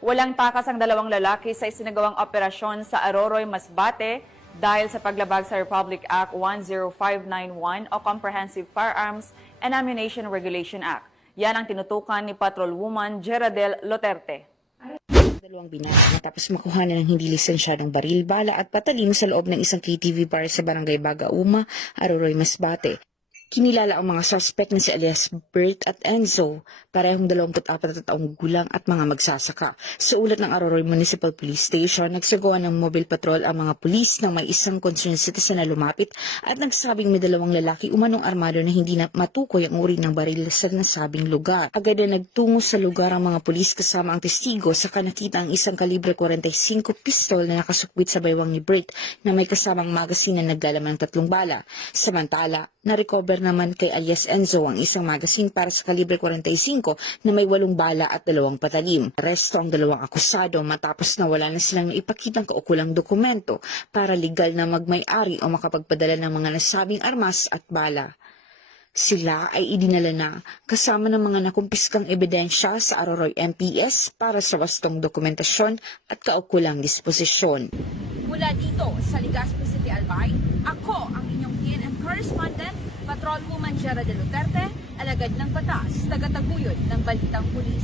Walang takas ang dalawang lalaki sa isinagawang operasyon sa Aroroy, Masbate dahil sa paglabag sa Republic Act 10591 o Comprehensive Firearms and Ammunition Regulation Act. Yan ang tinutukan ni Patrolwoman Jeradel Loterte. Dalawang binata matapos makuha ng hindi lisensyadong baril, bala at patalim sa loob ng isang KTV bar sa barangay Bagauma, Aroroy, Masbate. Kinilala ang mga suspect na si alias Bert at Enzo, parehong 24 na taong gulang at mga magsasaka. Sa ulat ng Aroroy Municipal Police Station, nagsagawa ng mobile patrol ang mga pulis nang may isang concerned citizen na lumapit at nagsabing may dalawang lalaki umanong armado na hindi na matukoy ang uri ng baril sa nasabing lugar. Agad na nagtungo sa lugar ang mga pulis kasama ang testigo, saka nakita ang isang kalibre 45 pistol na nakasukwit sa baywang ni Bert na may kasamang magazine na naglalaman ng 3 bala. Samantala, na-recover naman kay alias Enzo ang isang magazine para sa kalibre 45 na may 8 bala at 2 patalim. Resto ang dalawang akusado matapos na wala na silang naipakitang kaukulang dokumento para legal na magmay-ari o makapagpadala ng mga nasabing armas at bala. Sila ay idinala na kasama ng mga nakumpiskang ebidensya sa Aroroy MPS para sa wastong dokumentasyon at kaukulang disposisyon. Mula dito sa Legazpi City, Albay, ako ang inyong PNM correspondent, Patrolwoman Jeradel Loterte, alagad ng batas, tagataguyod ng Balitang Pulis.